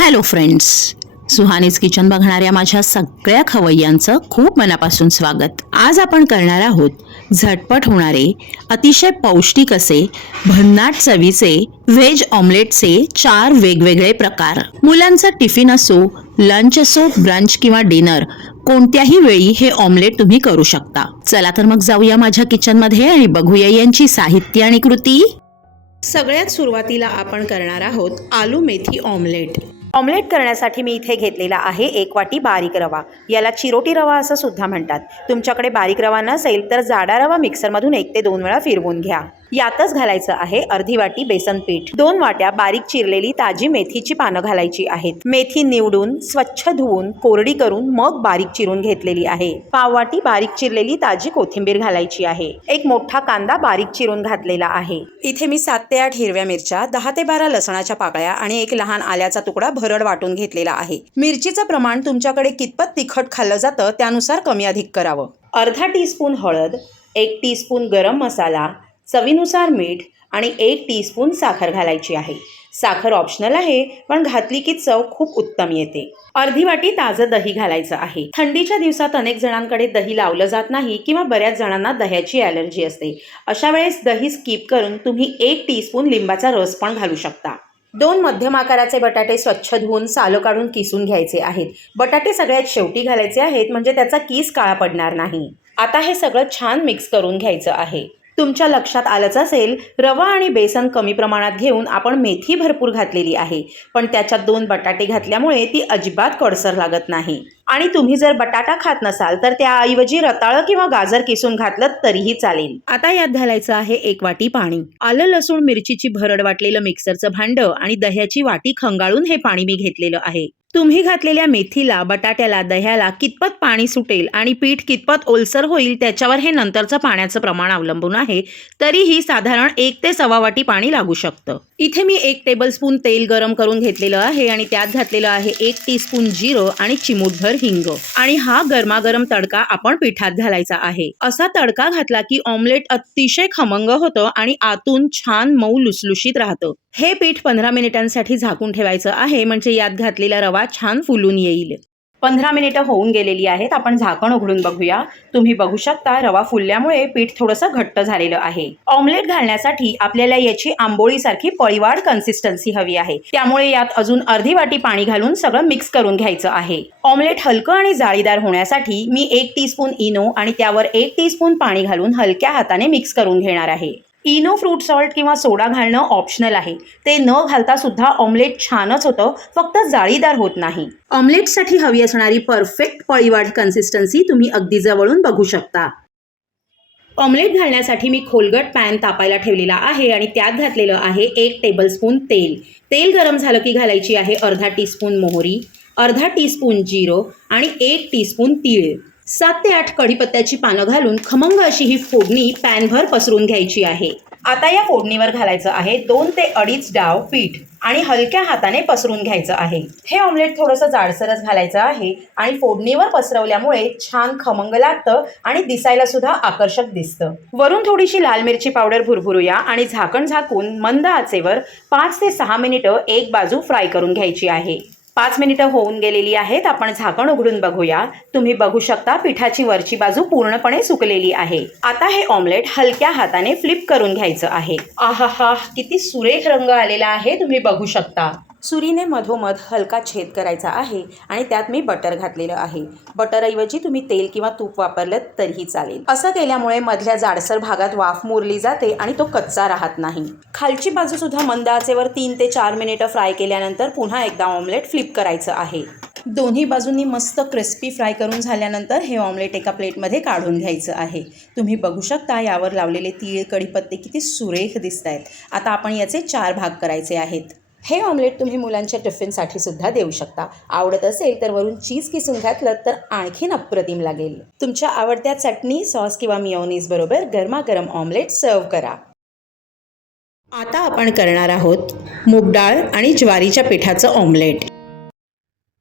Hello friends Suhani's kitchen बघणाऱ्या माझ्या सगळ्या खवय्यांचं खूप मनापासून स्वागत. आज आपण करणार आहोत झटपट होणारे अतिशय पौष्टिक असे भन्नाट चवीचे व्हेज ऑमलेटचे चार वेगवेगळे प्रकार. मुलांचा टिफिन असो लंच असो ब्रंच किंवा डिनर कोणत्याही वेळी हे ऑमलेट तुम्ही करू शकता. चला तर मग जाऊया माझ्या किचनमध्ये आणि बघूया यांची साहित्य आणि कृती. सगळ्यात सुरुवातीला आपण करणार आहोत आलू मेथी ऑमलेट ऑमलेट करण्यासाठी मी इथे घेतलेला आहे एक वाटी बारीक रवा. याला चिरोटी रवा असं सुद्धा म्हणतात. तुमच्याकडे बारीक रवा नसेल तर जाडा रवा मिक्सरमधून एक ते दोन वेळा फिरवून घ्या. यातच घालायचं आहे अर्धी वाटी बेसन पीठ. दोन वाट्या बारीक चिरलेली ताजी मेथीची पानं घालायची आहेत. मेथी निवडून स्वच्छ धुवून कोरडी करून मग बारीक चिरून घेतलेली आहे. पाव वाटी बारीक चिरलेली ताजी कोथिंबीर घालायची आहे. एक मोठा कांदा बारीक चिरून घातलेला आहे. इथे मी सात ते आठ हिरव्या मिरच्या दहा ते बारा लसणाच्या पाकळ्या आणि एक लहान आल्याचा तुकडा भरड वाटून घेतलेला आहे. मिरचीचं प्रमाण तुमच्याकडे कितपत तिखट खाल्लं जातं त्यानुसार कमी अधिक करावं. अर्धा टीस्पून हळद एक टीस्पून गरम मसाला चवीनुसार मीठ आणि एक टीस्पून साखर घालायची आहे. साखर ऑप्शनल आहे पण घातली की चव खूप उत्तम येते. अर्धी वाटी ताजं दही घालायचं आहे. थंडीच्या दिवसात अनेक जणांकडे दही लावलं जात नाही किंवा बऱ्याच जणांना दह्याची ॲलर्जी असते. अशा वेळेस दही स्किप करून तुम्ही एक टीस्पून लिंबाचा रस पण घालू शकता. दोन मध्यम आकाराचे बटाटे स्वच्छ धुवून सालं काढून किसून घ्यायचे आहेत. बटाटे सगळ्यात शेवटी घालायचे आहेत म्हणजे त्याचा किस काळा पडणार नाही. आता हे सगळं छान मिक्स करून घ्यायचं आहे. तुमच्या लक्षात आलंच असेल रवा आणि बेसन कमी प्रमाणात घेऊन आपण मेथी भरपूर घातलेली आहे. पण त्याच्यात दोन बटाटे घातल्यामुळे ती अजिबात कडसर लागत नाही. आणि तुम्ही जर बटाटा खात नसाल तर त्याऐवजी रताळं किंवा गाजर किसून घातलं तरीही चालेल. आता यात घालायचं आहे एक वाटी पाणी. आलं लसूण मिरचीची भरड वाटलेलं मिक्सरचं भांड आणि दह्याची वाटी खंगाळून हे पाणी मी घेतलेलं आहे. तुम्ही घातलेल्या मेथीला बटाट्याला दह्याला कितपत पाणी सुटेल आणि पीठ कितपत ओलसर होईल त्याच्यावर हे नंतरचं पाण्याचं प्रमाण अवलंबून आहे तरीही साधारण एक ते सव्वा वाटी पाणी लागू शकतं. इथे मी एक टेबलस्पून तेल गरम करून घेतलेलं आहे आणि त्यात घातलेलं आहे एक टीस्पून जिरं आणि चिमूटभर हिंग. आणि हा गरमागरम तडका आपण पिठात घालायचा आहे. असा तडका घातला की ऑमलेट अतिशय खमंग होतं आणि आतून छान मऊ लुसलुशीत राहतं. हे पीठ पंधरा मिनिटांसाठी झाकून ठेवायचं आहे म्हणजे यात घातलेला रवा छान फुलून येईल. पंधरा मिनिटं होऊन गेलेली आहेत आपण झाकण उघडून बघूया. तुम्ही बघू शकता रवा फुलल्यामुळे पीठ थोडंसं घट्ट झालेलं आहे. ऑमलेट घालण्यासाठी आपल्याला याची आंबोळीसारखी पळीवाड कन्सिस्टन्सी हवी आहे. त्यामुळे यात अजून अर्धी वाटी पाणी घालून सगळं मिक्स करून घ्यायचं आहे. ऑमलेट हलकं आणि जाळीदार होण्यासाठी मी एक टीस्पून इनो आणि त्यावर एक टीस्पून पाणी घालून हलक्या हाताने मिक्स करून घेणार आहे. इनो फ्रूट सॉल्ट किंवा सोडा घालणं ऑप्शनल आहे. ते न घालता सुद्धा ऑमलेट छानच होतं फक्त जाळीदार होत नाही. ऑमलेटसाठी हवी असणारी परफेक्ट पळीवाढ कन्सिस्टन्सी तुम्ही अगदी जवळून बघू शकता. ऑमलेट घालण्यासाठी मी खोलगट पॅन तापायला ठेवलेला आहे आणि त्यात घातलेलं आहे एक टेबलस्पून तेल. तेल गरम झालं की घालायची आहे अर्धा टीस्पून मोहरी अर्धा टीस्पून जिरो आणि एक टीस्पून तीळ. सात ते आठ कढीपत्त्याची पानं घालून खमंग अशी ही फोडणी पॅनभर पसरून घ्यायची आहे. आता या फोडणीवर घालायचं आहे दोन ते अडीच डाव पीठ आणि हलक्या हाताने पसरून घ्यायचं आहे. हे ऑमलेट थोडंसं जाडसरच घालायचं आहे आणि फोडणीवर पसरवल्यामुळे छान खमंग लागतं आणि दिसायला सुद्धा आकर्षक दिसतं. वरून थोडीशी लाल मिरची पावडर भुरभुरूया आणि झाकण झाकून मंद आचेवर पाच ते सहा मिनिटं एक बाजू फ्राय करून घ्यायची आहे. पाच मिनिटं होऊन गेलेली आहेत. आपण झाकण उघडून बघूया. तुम्ही बघू शकता पिठाची वरची बाजू पूर्णपणे सुकलेली आहे. आता हे ऑमलेट हलक्या हाताने फ्लिप करून घ्यायचं आहे. आहा हा किती सुरेख रंग आलेला आहे. तुम्ही बघू शकता. सुरीने मधोमध हलका छेद करायचा आहे आणि त्यात मी बटर घातलेलं आहे. बटरऐवजी तुम्ही तेल किंवा तूप वापरलं तरीही चालेल. असं केल्यामुळे मधल्या जाडसर भागात वाफ मुरली जाते आणि तो कच्चा राहत नाही. खालची बाजू सुद्धा मंद आचेवर तीन ते चार मिनिटं फ्राय केल्यानंतर पुन्हा एकदा ऑमलेट फ्लिप करायचं आहे. दोन्ही बाजूंनी मस्त क्रिस्पी फ्राय करून झाल्यानंतर हे ऑमलेट एका प्लेटमध्ये काढून घ्यायचं आहे. तुम्ही बघू शकता यावर लावलेले तीळ कढीपत्ते किती सुरेख दिसत आहेत आता आपण याचे चार भाग करायचे आहेत. हे ऑमलेट तुम्ही मुलांच्या टिफिनसाठी सुद्धा देऊ शकता. आवडत असेल तर वरून चीज किसून घातलं तर आणखीन अप्रतिम लागेल. तुमच्या आवडत्या चटणी सॉस किंवा मिओनीज बरोबर गरमागरम ऑमलेट सर्व करा. आता आपण करणार आहोत मूग डाळ आणि ज्वारीच्या पिठाचं ऑमलेट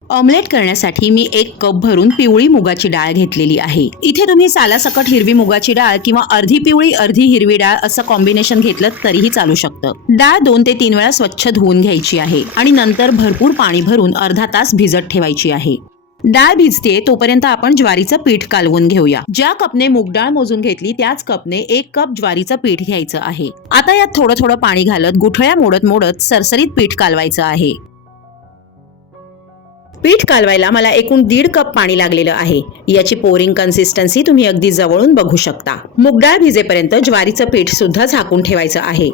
ऑमलेट करण्यासाठी मी एक कप भरून पिवळी मुगाची डाळ घेतलेली आहे. इथे तुम्ही सालासकट हिरवी मुगाची डाळ किंवा अर्धी पिवळी अर्धी हिरवी डाळ असं कॉम्बिनेशन घेतलं तरीही चालू शकतं. डाळ दोन ते तीन वेळा स्वच्छ धुवून घ्यायची आहे आणि नंतर भरपूर पाणी भरून अर्धा तास भिजत ठेवायची आहे. डाळ भिजते तोपर्यंत आपण ज्वारीचं पीठ कालवून घेऊया. ज्या कपने मूगडाळ मोजून घेतली त्याच कपने एक कप ज्वारीचं पीठ घ्यायचं आहे. आता यात थोडं थोडं पाणी घालत गुठळ्या मोडत मोडत सरसरीत पीठ कालवायचं आहे. पीठ कालवायला मला एकूण दीड कप पाणी लागलेलं आहे. याची पोरिंग कन्सिस्टन्सी तुम्ही अगदी जवळून बघू शकता. मुगडाळ भिजेपर्यंत ज्वारीचं पीठ सुद्धा झाकून ठेवायचं आहे.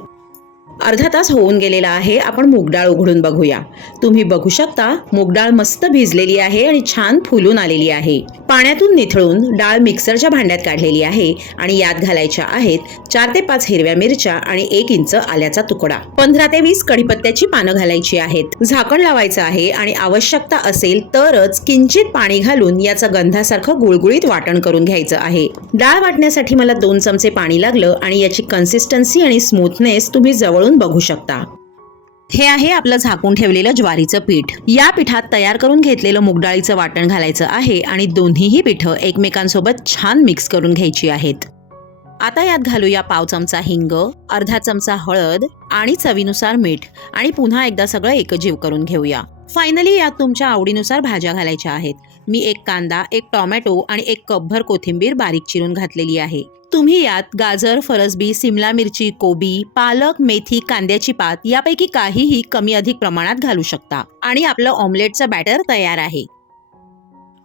अर्धा तास होऊन गेलेला आहे. आपण मुगडाळ उघडून बघूया. तुम्ही बघू शकता मुगडाळ मस्त भिजलेली आहे आणि छान फुलून आलेली आहे. पाण्यातून निथळून डाळ मिक्सरच्या भांड्यात काढलेली आहे आणि यात घालायच्या आहेत चार ते पाच हिरव्या मिरच्या आणि एक इंच आल्याचा तुकडा. पंधरा ते वीस कढीपत्त्याची पानं घालायची आहेत. झाकण लावायचं आहे आणि आवश्यकता असेल तरच किंचित पाणी घालून याचं गंधासारखं गुळगुळीत वाटण करून घ्यायचं आहे. डाळ वाटण्यासाठी मला दोन चमचे पाणी लागलं आणि याची कन्सिस्टन्सी आणि स्मूथनेस तुम्ही जवळ जवळून बघू शकता. हे आहे आपलं झाकून ठेवलेलं ज्वारीचं पीठ. या पिठात तयार करून घेतलेलं मुगडाळीचं वाटण घालायचं आहे आणि दोन्हीही पिठं एकमेकांसोबत छान मिक्स करून घ्यायची आहेत. आता यात घालूया पाव चमचा हिंग अर्धा चमचा हळद आणि चवीनुसार मीठ आणि पुन्हा एकदा सगळं एकजीव करून घेऊया. फायनली यात तुमच्या आवडीनुसार भाज्या घालायच्या आहेत. मी एक कांदा एक टोमॅटो आणि एक कपभर कोथिंबीर बारीक चिरून घातलेली आहे. तुम्ही यात गाजर फरसबी सिमला मिरची कोबी पालक मेथी कांद्याची पात यापैकी काहीही कमी अधिक प्रमाणात घालू शकता. आणि आपलं ऑमलेटचं बॅटर तयार आहे.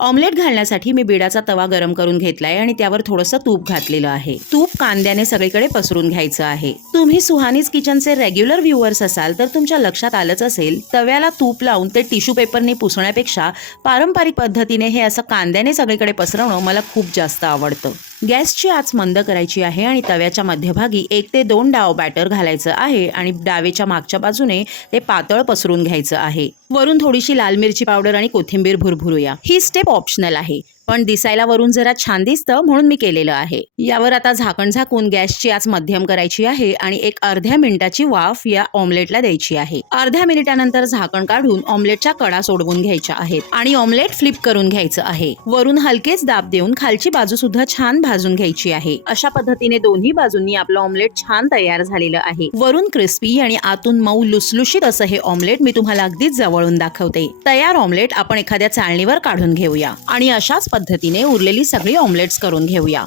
ऑमलेट घालण्यासाठी मी बिडाचा तवा गरम करून घेतलाय आणि त्यावर थोडंसं तूप घातलेलं आहे. तूप कांद्याने सगळीकडे पसरून घ्यायचं आहे. तुम्ही सुहानीज किचनचे रेग्युलर व्ह्युअर्स असाल तर तुमच्या लक्षात आलंच असेल तव्याला तूप लावून ते टिश्यू पेपरने पुसण्यापेक्षा पारंपरिक पद्धतीने हे असं कांद्याने सगळीकडे पसरवणं मला खूप जास्त आवडतं. गॅसची आच मंद करायची आहे आणि तव्याच्या मध्यभागी एक ते दोन डाव बॅटर घालायचं आहे आणि डावेच्या मागच्या बाजूने ते पातळ पसरून घ्यायचं आहे. वरून थोडीशी लाल मिरची पावडर आणि कोथिंबीर भुरभुरूया. ही स्टेप ऑप्शनल आहे. पण दिसायला वरून जरा छान दिसतं म्हणून मी केलेलं आहे. यावर आता झाकण झाकून गॅसची आज मध्यम करायची आहे आणि एक अर्ध्या मिनिटाची वाफ या ऑमलेटला द्यायची आहे. अर्ध्या मिनिटानंतर झाकण काढून ऑमलेटच्या कडा सोडवून घ्यायच्या आहेत आणि ऑमलेट फ्लिप करून घ्यायचं आहे. वरून हलकेच दाब देऊन खालची बाजू सुद्धा छान भाजून घ्यायची आहे. अशा पद्धतीने दोन्ही बाजूंनी आपलं ऑमलेट छान तयार झालेलं आहे. वरून क्रिस्पी आणि आतून मऊ लुसलुशीत असं हे ऑमलेट मी तुम्हाला अगदीच जवळून दाखवते. तयार ऑमलेट आपण एखाद्या चाळणीवर काढून घेऊया. आणि अशाच पद्धतीने उरलेली सगळी ऑमलेट्स करून घेऊया.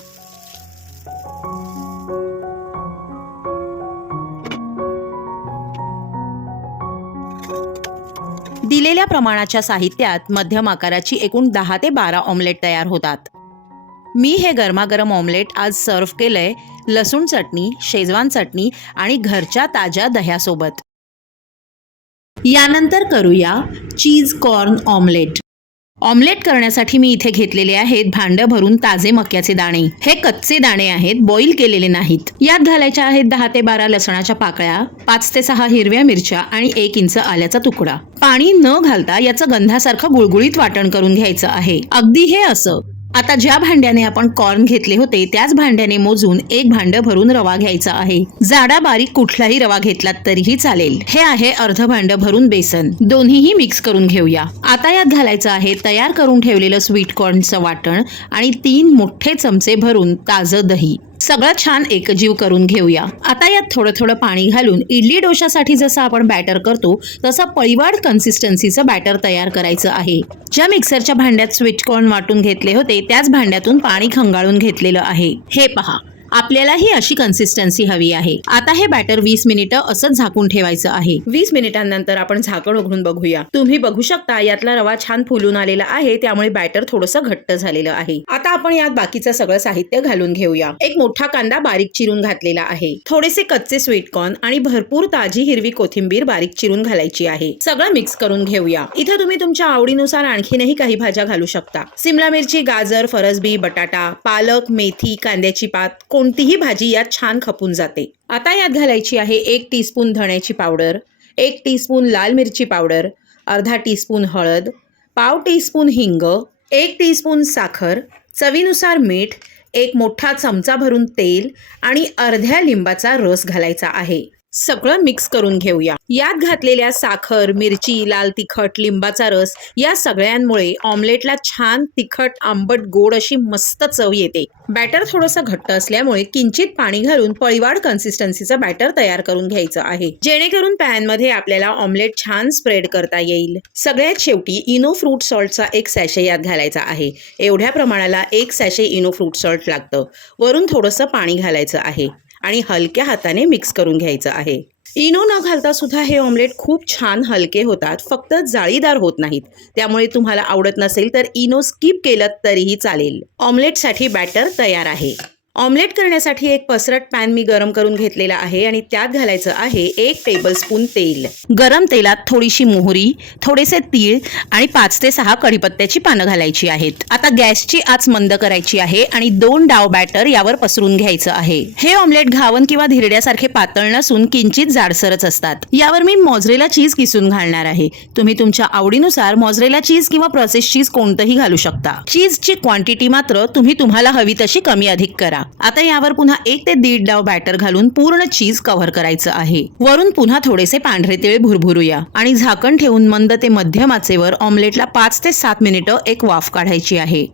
दिलेल्या प्रमाणाच्या साहित्यात मध्यम आकाराची एकूण दहा ते बारा ऑमलेट तयार होतात. मी हे गरमागरम ऑमलेट आज सर्व्ह केलंय लसूण चटणी शेजवान चटणी आणि घरच्या ताज्या दह्यासोबत. यानंतर करूया चीज कॉर्न ऑमलेट ऑमलेट करण्यासाठी मी इथे घेतलेले आहेत भांडं भरून ताजे मक्याचे दाणे. हे कच्चे दाणे आहेत बॉईल केलेले नाहीत. यात घालायच्या आहेत दहा ते बारा लसणाच्या पाकळ्या पाच ते सहा हिरव्या मिरच्या आणि एक इंच आल्याचा तुकडा. पाणी न घालता याचं गंधासारखं गुळगुळीत वाटण करून घ्यायचं आहे. अगदी हे असं. आता ज्या भांड्याने आपण कॉर्न घेतले होते त्याच भांड्याने मोजून एक भांड भरून रवा घ्यायचा आहे. जाडा बारीक कुठलाही रवा घेतलात तरीही चालेल. हे आहे अर्ध भांड भरून बेसन. दोन्हीही मिक्स करून घेऊया. आता यात घालायचं आहे तयार करून ठेवलेलं स्वीट कॉर्नचं वाटण आणि तीन मोठे चमचे भरून ताजं दही. सगळं छान एकजीव करून घेऊया. आता यात थोडं थोडं पाणी घालून इडली डोशासाठी जसं आपण बॅटर करतो तसं पळीवाड कन्सिस्टन्सीचं बॅटर तयार करायचं आहे. ज्या मिक्सरच्या भांड्यात स्वीट कॉर्न वाटून घेतले होते त्याच भांड्यातून पाणी खंगाळून घेतलेलं आहे. हे पहा. आपल्याला ही अशी कन्सिस्टन्सी हवी आहे. आता हे बॅटर वीस मिनिटं असंच झाकून ठेवायचं आहे. वीस मिनिटांनंतर आपण झाकण उघडून बघूया. तुम्ही बघू शकता यातला रवा छान फुलून आलेला आहे त्यामुळे बॅटर थोडंसं घट्ट झालेलं आहे. आता आपण यात बाकीचं सगळं साहित्य घालून घेऊया. एक मोठा कांदा बारीक चिरून घातलेला आहे. थोडेसे कच्चे स्वीटकॉर्न आणि भरपूर ताजी हिरवी कोथिंबीर बारीक चिरून घालायची आहे. सगळं मिक्स करून घेऊया. इथे तुम्ही तुमच्या आवडीनुसार आणखीनही काही भाज्या घालू शकता. सिमला मिरची गाजर फरसबी बटाटा पालक मेथी कांद्याची पात कोणतीही भाजी यात छान खपून जाते. आता यात घालायची आहे एक टीस्पून धण्याची पावडर एक टीस्पून लाल मिरची पावडर अर्धा टीस्पून हळद पाव टीस्पून हिंग एक टीस्पून साखर चवीनुसार मीठ एक मोठा चमचा भरून तेल आणि अर्ध्या लिंबाचा रस घालायचा आहे. सगळं मिक्स करून घेऊया. यात घातलेल्या साखर मिरची लाल तिखट लिंबाचा रस या सगळ्यांमुळे ऑमलेटला छान तिखट आंबट गोड अशी मस्त चव येते. बॅटर थोडंसं घट्ट असल्यामुळे किंचित पाणी घालून पळीवाड कन्सिस्टन्सीचं बॅटर तयार करून घ्यायचं आहे. जेणेकरून पॅनमध्ये आपल्याला ऑमलेट छान स्प्रेड करता येईल. सगळ्यात शेवटी इनो फ्रूट सॉल्टचा एक सॅशे यात घालायचा आहे. एवढ्या प्रमाणाला एक सॅशे इनो फ्रूट सॉल्ट लागतं. वरून थोडंसं पाणी घालायचं आहे. आणि हलक्या हाताने मिक्स करून घ्यायचं आहे. इनो न घालता सुद्धा हे ऑमलेट खूप छान हलके होतात फक्त जाळीदार होत नाहीत. त्यामुळे तुम्हाला आवडत नसेल तर इनो स्किप केलं तरीही चालेल. ऑमलेटसाठी बॅटर तयार आहे. ऑमलेट करण्यासाठी एक पसरट पॅन मी गरम करून घेतलेला आहे आणि त्यात घालायचं आहे एक टेबलस्पून तेल. गरम तेलात थोडीशी मोहरी थोडेसे तीळ आणि पाच ते सहा कढीपत्त्याची पानं घालायची आहेत. आता गॅसची आच मंद करायची आहे आणि दोन डाव बॅटर यावर पसरून घ्यायचं आहे. हे ऑमलेट घावन किंवा धिरड्यासारखे पातळ नसून किंचित जाडसरच असतात. यावर मी मोजरेला चीज किसून घालणार आहे. तुम्ही तुमच्या आवडीनुसार मोजरेला चीज किंवा प्रोसेस चीज कोणतंही घालू शकता. चीजची क्वांटिटी मात्र तुम्ही तुम्हाला हवी तशी कमी अधिक करा. आता यावर पुन्हा एक ते दीड डाव बॅटर घालून पूर्ण चीज कव्हर करायचं आहे. वरून पुन्हा थोडेसे पांढरे तिळे भुरभुरूया आणि झाकण ठेवून मंद ते मध्यम आचेवर ऑमलेटला पाच ते सात मिनिटं एक वाफ काढायची आहे.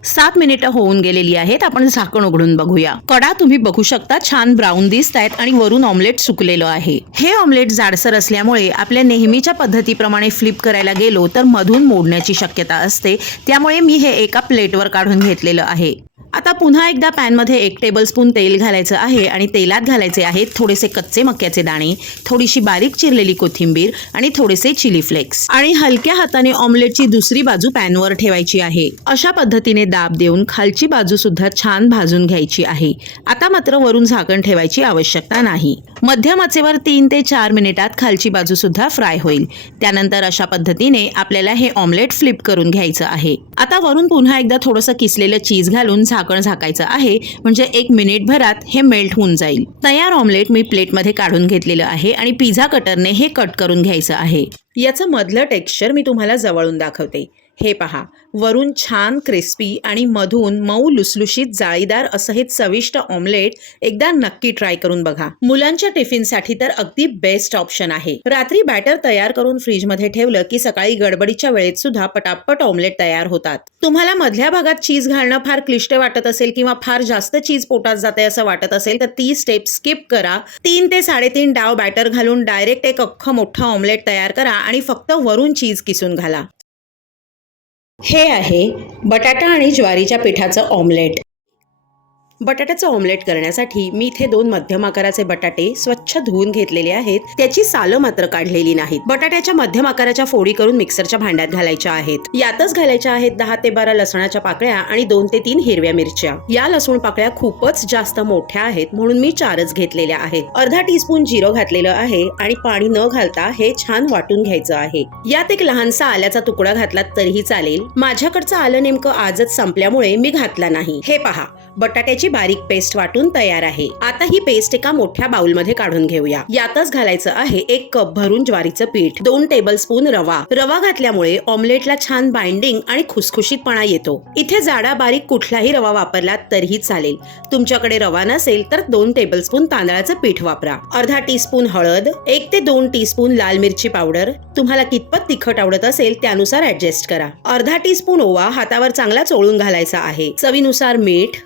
सात मिनिटं होऊन गेलेली आहेत आपण झाकण उघडून बघूया. कडा तुम्ही बघू शकता छान ब्राऊन दिसत आहेत आणि वरून ऑमलेट सुकलेलं आहे. हे ऑमलेट जाडसर असल्यामुळे आपल्या नेहमीच्या पद्धतीप्रमाणे फ्लिप करायला गेलो तर मधून मोडण्याची शक्यता असते. त्यामुळे मी हे एका प्लेटवर काढून घेतलेलं आहे. आता पुन्हा एकदा पॅनमध्ये एक टेबलस्पून तेल घालायचं आहे आणि तेलात घालायचे आहेत थोडेसे कच्चे मक्याचे दाणे थोडीशी बारीक चिरलेली कोथिंबीर आणि थोडेसे चिली फ्लेक्स. आणि हलक्या हाताने ऑमलेटची दुसरी बाजू पॅनवर ठेवायची आहे. अशा पद्धतीने दाब देऊन खालची बाजू सुद्धा छान भाजून घ्यायची आहे. आता मात्र वरून झाकण ठेवायची आवश्यकता नाही. मध्यम आचेवर तीन ते चार मिनिटात खालची बाजू सुद्धा फ्राय होईल. त्यानंतर अशा पद्धतीने आपल्याला हे ऑमलेट फ्लिप करून घ्यायचं आहे. आता वरून पुन्हा एकदा थोडंसं किसलेलं चीज घालून झाकण झाकायचं आहे म्हणजे एक मिनिट भरात हे मेल्ट होऊन जाईल. तयार ऑमलेट मी प्लेटमध्ये काढून घेतलेलं आहे आणि पिझ्झा कटरने हे कट करून घ्यायचं आहे. याचं मधलं टेक्स्चर मी तुम्हाला जवळून दाखवते. हे पहा. वरून छान क्रिस्पी आणि मधून मऊ लुसलुशीत जाळीदार असं हे चविष्ट ऑमलेट एकदा नक्की ट्राय करून बघा. मुलांच्या टिफिनसाठी तर अगदी बेस्ट ऑप्शन आहे. रात्री बॅटर तयार करून फ्रीजमध्ये ठेवलं की सकाळी गडबडीच्या वेळेत सुद्धा पटापट ऑमलेट तयार होतात. तुम्हाला मधल्या भागात चीज घालणं फार क्लिष्ट वाटत असेल किंवा फार जास्त चीज पोटात जाते असं वाटत असेल तर ती स्टेप स्किप करा. तीन ते साडेतीन डाव बॅटर घालून डायरेक्ट एक अख्खं मोठं ऑमलेट तयार करा आणि फक्त वरून चीज किसून घाला. हे आहे बटाटा आणि ज्वारीच्या पिठाचं ऑमलेट. बटाट्याचं ऑमलेट करण्यासाठी मी इथे दोन मध्यम आकाराचे बटाटे स्वच्छ धुवून घेतलेले आहेत. त्याची सालं मात्र काढलेली नाहीत. बटाट्याच्या मध्यम आकाराच्या फोडी करून मिक्सरच्या भांड्यात घालायच्या आहेत. यातच घालायच्या आहेत दहा ते बारा लसणाच्या पाकळ्या आणि दोन ते तीन हिरव्या मिरच्या. या लसूण पाकळ्या खूपच जास्त मोठ्या आहेत म्हणून मी चारच घेतलेल्या आहेत. अर्धा टीस्पून जिरं घातलेलं आहे आणि पाणी न घालता हे छान वाटून घ्यायचं आहे. यात एक लहानसा आल्याचा तुकडा घातला तरीही चालेल. माझ्याकडचं आलं नेमकं आजच संपल्यामुळे मी घातला नाही. हे पहा. बटाट्याची बारीक पेस्ट वाटून तयार आहे. आता ही पेस्ट एका मोठ्या बाउलमध्ये काढून घेऊया. यातच घालायचं आहे एक कप भरून ज्वारीचं पीठ दोन टेबलस्पून रवा. रवा घातल्यामुळे ऑमलेटला छान बाइंडिंग आणि खुसखुशीतपणा येतो. इथे जाडा बारीक कुठलाही रवा वापरला तरीही चालेल. तुमच्याकडे रवा नसेल तर दोन टेबलस्पून तांदळाचं पीठ वापरा. अर्धा टीस्पून हळद एक ते दोन टीस्पून लाल मिरची पावडर. तुम्हाला कितपत तिखट आवडत असेल त्यानुसार ऍडजस्ट करा. अर्धा टीस्पून ओवा हातावर चांगला चोळून घालायचा आहे. चवीनुसार मीठ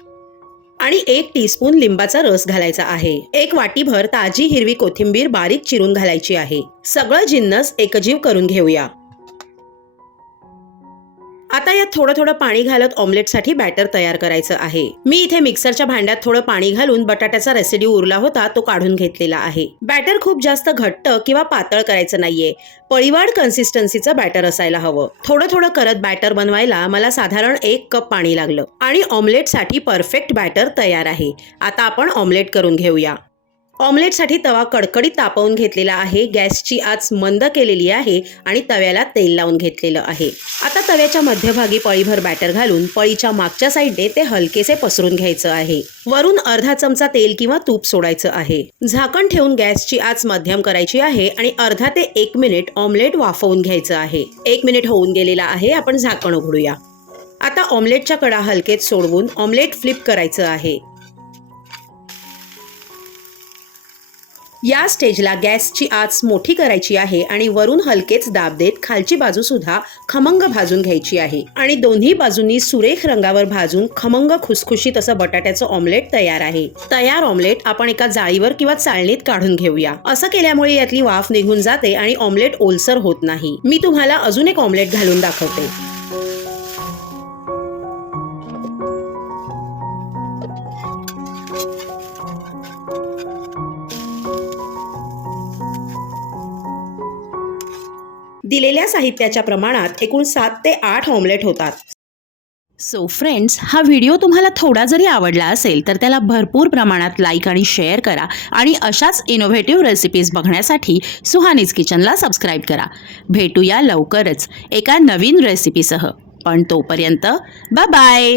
आणि एक टीस्पून लिंबाचा रस घालायचा आहे. एक वाटीभर ताजी हिरवी कोथिंबीर बारीक चिरून घालायची आहे. सगळं जिन्नस एकजीव करून घेऊया. यात थोडं थोडं पाणी घालत ऑमलेटसाठी बॅटर तयार करायचं आहे. मी इथे मिक्सरच्या भांड्यात थोडं पाणी घालून बटाट्याचा रेसिड्यू उरला होता तो काढून घेतलेला आहे. बॅटर खूप जास्त घट्ट किंवा पातळ करायचं नाहीये. पळीवाड कन्सिस्टन्सीचं बॅटर असायला हवं. थोडं थोडं करत बॅटर बनवायला मला साधारण एक कप पाणी लागलं. आणि ऑमलेटसाठी परफेक्ट बॅटर तयार आहे. आता आपण ऑमलेट करून घेऊया. ऑमलेटसाठी तवा कडकडीत तापवून घेतलेला आहे. गॅसची आच मंद केलेली आहे आणि तव्याला तेल लावून घेतलेलं आहे. आता तव्याच्या मध्यभागी पळीभर बॅटर घालून पळीच्या मागच्या साईडने ते हलकेसे पसरून घ्यायचं आहे. वरून अर्धा चमचा तेल किंवा तूप सोडायचं आहे. झाकण ठेवून गॅसची आच मध्यम करायची आहे आणि अर्धा ते एक मिनिट ऑमलेट वाफवून घ्यायचं आहे. एक मिनिट होऊन गेलेला आहे. आपण झाकण उघडूया. आता ऑमलेटच्या कडा हलकेत सोडवून ऑमलेट फ्लिप करायचं आहे. या स्टेजला गॅसची आच मोठी करायची आहे आणि वरून हलकेच दाब देत खालची बाजू सुद्धा खमंग भाजून घ्यायची आहे. आणि दोन्ही बाजूंनी सुरेख रंगावर भाजून खमंग खुसखुशीत असं बटाट्याचं ऑमलेट तयार आहे. तयार ऑमलेट आपण एका जाळीवर किंवा चाळणीत काढून घेऊया. असं केल्यामुळे यातली वाफ निघून जाते आणि ऑमलेट ओलसर होत नाही. मी तुम्हाला अजून एक ऑमलेट घालून दाखवते. दिलेल्या साहित्याच्या प्रमाणात एकूण सात ते आठ ऑमलेट होतात. सो फ्रेंड्स हा व्हिडिओ तुम्हाला थोडा जरी आवडला असेल तर त्याला भरपूर प्रमाणात लाईक आणि शेअर करा आणि अशाच इनोव्हेटिव्ह रेसिपीज बघण्यासाठी सुहानीज किचनला सबस्क्राईब करा. भेटूया लवकरच एका नवीन रेसिपीसह पण तोपर्यंत बाय बाय